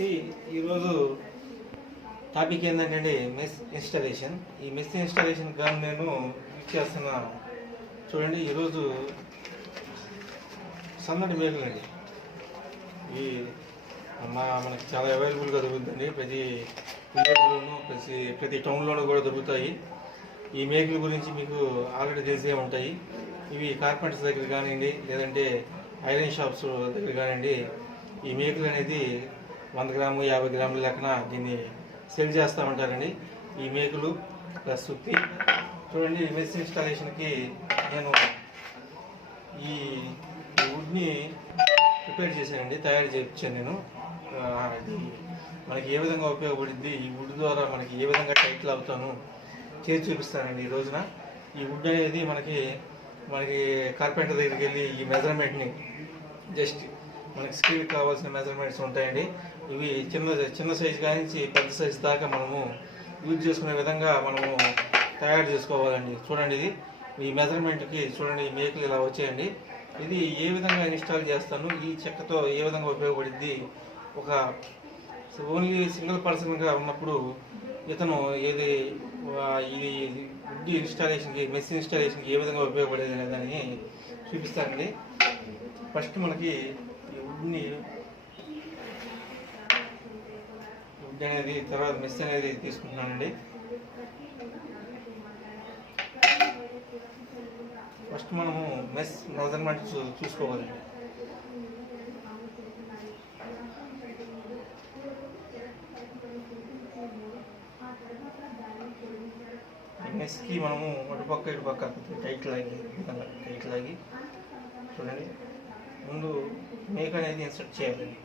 ఈరోజు టాపిక్ ఏంటంటే mess installation. ఈ మెస్ ఇన్స్టాలేషన్ కానీ నేను యూజ్ చేస్తున్నాను. చూడండి, ఈరోజు సన్నటి మేకులండి. ఈ మనకి చాలా అవైలబుల్గా దొరుకుతుంది. ప్రతి విలేజ్లోనూ ప్రతి టౌన్లోనూ కూడా దొరుకుతాయి. ఈ మేకుల గురించి మీకు ఆల్రెడీ తెలిసే ఉంటాయి. ఇవి కార్పెంటర్స్ దగ్గర కానివ్వండి, లేదంటే ఐరన్ షాప్స్ దగ్గర కానివ్వండి, ఈ మేకులు అనేది 100 గ్రాములు 50 గ్రాముల లెక్కన దీన్ని సేల్ చేస్తూ ఉంటారండి. ఈ మేకులు ప్లస్ సుత్తి. చూడండి, మెస్ ఇన్స్టాలేషన్కి నేను ఈ వుడ్ని ప్రిపేర్ చేశానండి, తయారు చేయించాను నేను. ఇది మనకి ఏ విధంగా ఉపయోగపడుద్ది, ఈ వుడ్ ద్వారా మనకి ఏ విధంగా టైటిల్ అవుతాను చేసి చూపిస్తానండి ఈ రోజున. ఈ వుడ్ అనేది మనకి కార్పెంటర్ దగ్గరికి వెళ్ళి ఈ మెజర్మెంట్ని జస్ట్ మనకి స్క్రీన్కి కావాల్సిన మెజర్మెంట్స్ ఉంటాయండి. ఇవి చిన్న సైజు కానీ పెద్ద సైజు దాకా మనము యూజ్ చేసుకునే విధంగా మనము తయారు చేసుకోవాలండి. చూడండి, ఇది ఈ మెజర్మెంట్కి చూడండి, ఈ మేకులు ఇలా వచ్చాయండి. ఇది ఏ విధంగా ఇన్స్టాల్ చేస్తాను, ఈ చెక్కతో ఏ విధంగా ఉపయోగపడుద్ది, ఒక ఓన్లీ సింగిల్ పర్సన్గా ఉన్నప్పుడు ఇతను ఇది వుడ్ ఇన్స్టాలేషన్కి మెస్ ఇన్స్టాలేషన్కి ఏ విధంగా ఉపయోగపడేది అనే దాన్ని చూపిస్తానండి. ఫస్ట్ మనకి ఈ వుడ్ అనేది, తర్వాత మెస్ అనేది తీసుకుంటున్నానండి. ఫస్ట్ మనము మెస్ మెజర్మెంట్స్ చూసుకోవాలండి. మెస్కి మనము అటుపక్క ఇటుపక్క టైట్ లాగి చూడండి, ముందు మేక్ అనేది ఇన్సర్ట్ చేయాలండి.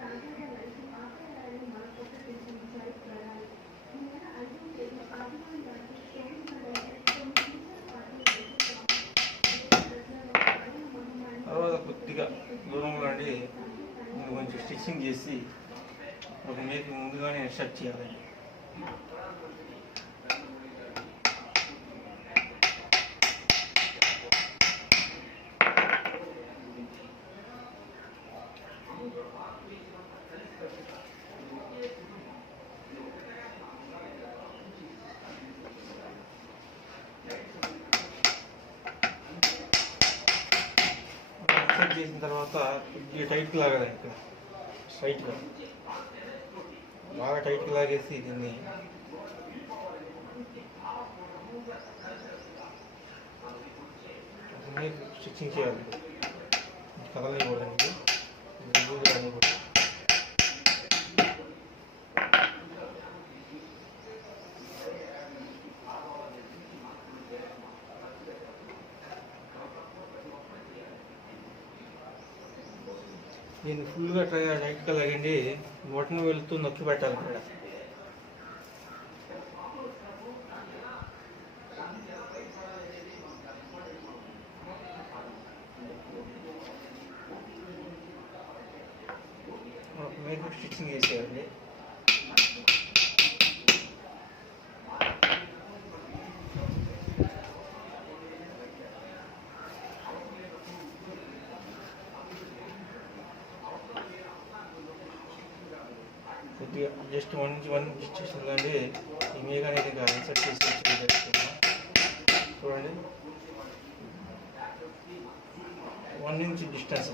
తర్వాత కొద్దిగా దూరంలో అండి కొంచెం స్టిచ్చింగ్ చేసి ఒక మేక్ ముందుగానే ఇన్సర్ట్ చేయాలండి. ఇన్సర్ట్ చేసిన తర్వాత కొద్దిగా టైట్గా లాగాలి. ఇక్కడ స్ట్రైట్గా బాగా టైట్గా లాగేసి దీన్ని స్టిచ్చింగ్ చేయాలి. కదలని కూడా దీన్ని ఫుల్గా టైట్గా లాగండి. బొటన వెళ్తూ నొక్కి పెట్టాలి. ఇక్కడ మీకు స్టిచ్చింగ్ చేసేయాలి. కొద్దిగా జస్ట్ 1 నుంచి 1 డిస్టెన్స్ అండి ఈ మేఘ అనేది ఇన్సర్ట్ చేసి చూడండి, 1 నుంచి డిస్టెన్స్.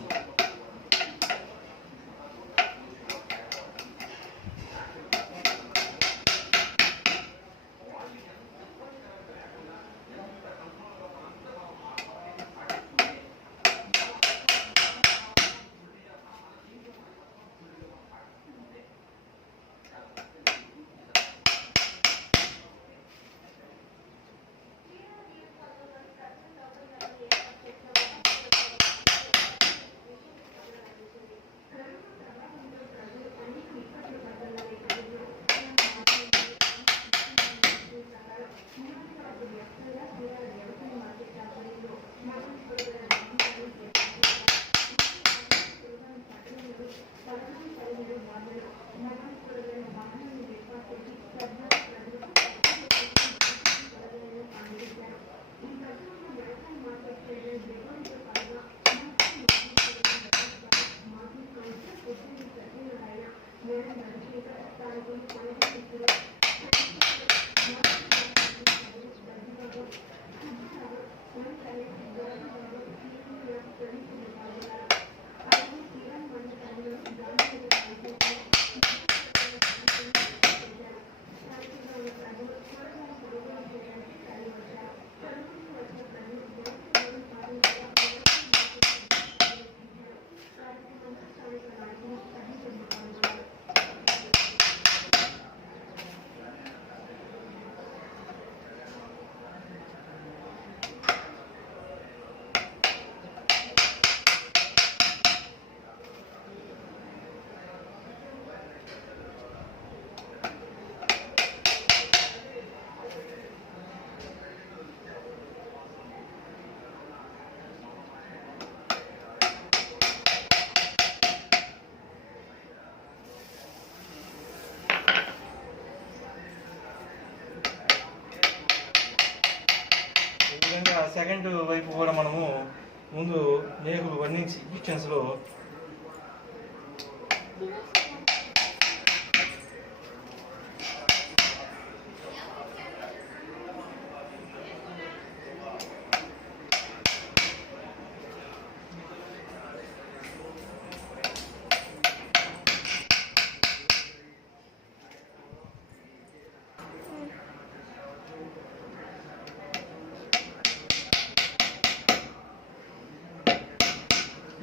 సెకండ్ వైపు కూడా మనము ముందు మేకులు 1 ఇంచ్ డిస్టెన్స్లో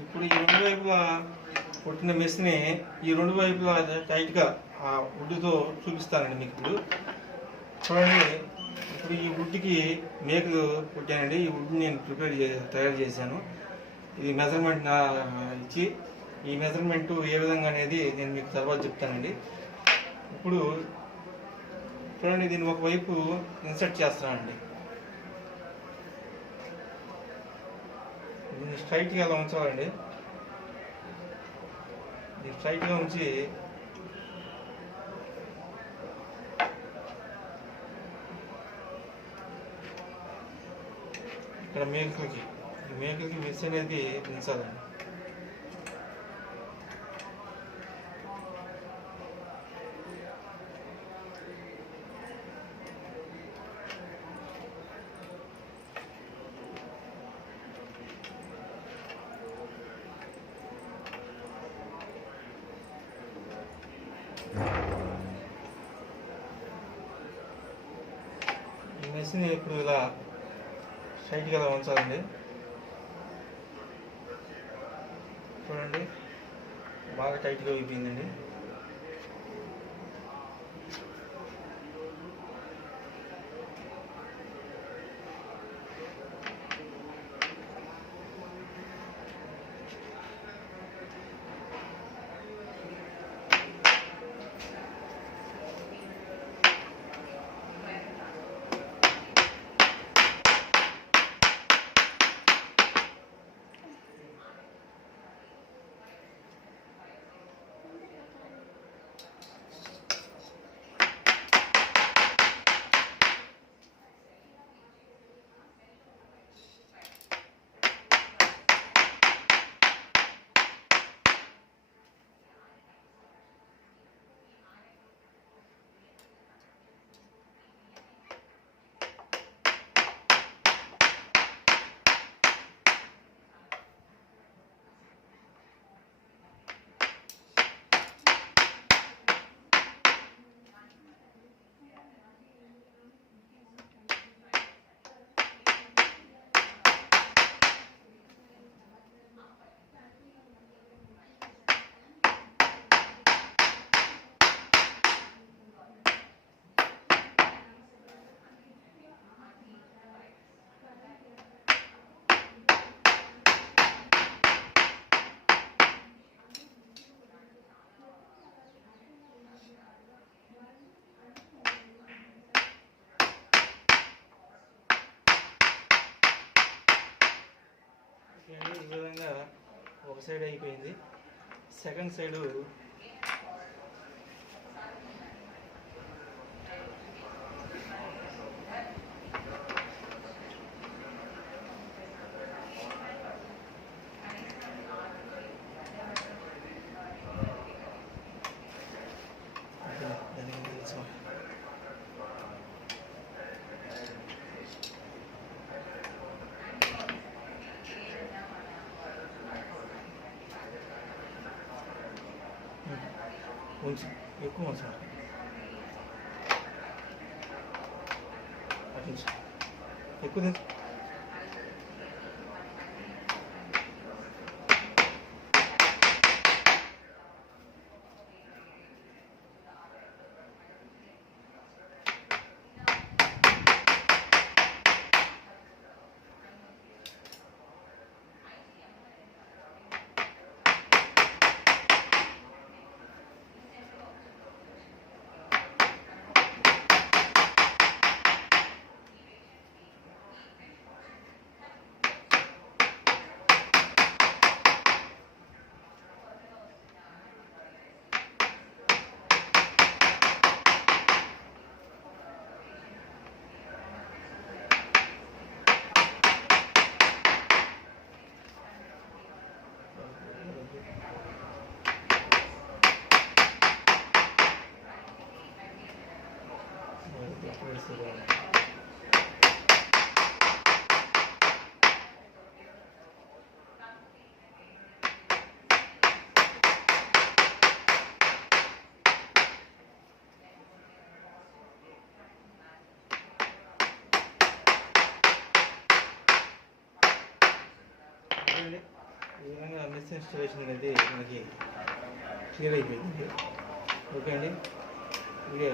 ఇప్పుడు ఈ 2 వైపులా కొట్టిన మెస్ని ఈ 2 వైపులా టైట్గా ఆ వుడ్తో చూపిస్తానండి మీకు. ఇప్పుడు చూడండి, ఇప్పుడు ఈ వుడ్కి మేకులు కుట్టానండి. ఈ వుడ్ని నేను తయారు చేశాను. ఇది మెజర్మెంట్ ఇచ్చి ఈ మెజర్మెంట్ ఏ విధంగా అనేది నేను మీకు తర్వాత చెప్తానండి. ఇప్పుడు చూడండి, దీన్ని ఒకవైపు ఇన్సర్ట్ చేస్తానండి. దీన్ని స్ట్రైట్గా అలా ఉంచాలండి. దీన్ని స్ట్రైట్గా ఉంచి ఇక్కడ మేకులకి మెస్ అనేది ఉంచాలండి. ఈ మెస్ని ఇప్పుడు ఇలా స్ట్రైట్గా అలా ఉంచాలండి. చూడండి, బాగా టైట్గా అయిపోయిందండి. ఈ విధంగా ఒక సైడ్ అయిపోయింది. సెకండ్ సైడు దానికి కొంచెం ఎక్కువ ఉంచు అటు ఉంచు ఎక్కువ తెచ్చు ఈ విధంగా మెస్ ఇన్స్టాలేషన్ అనేది మనకి క్లియర్ అయిపోయింది. ఓకే అండి, ఇదే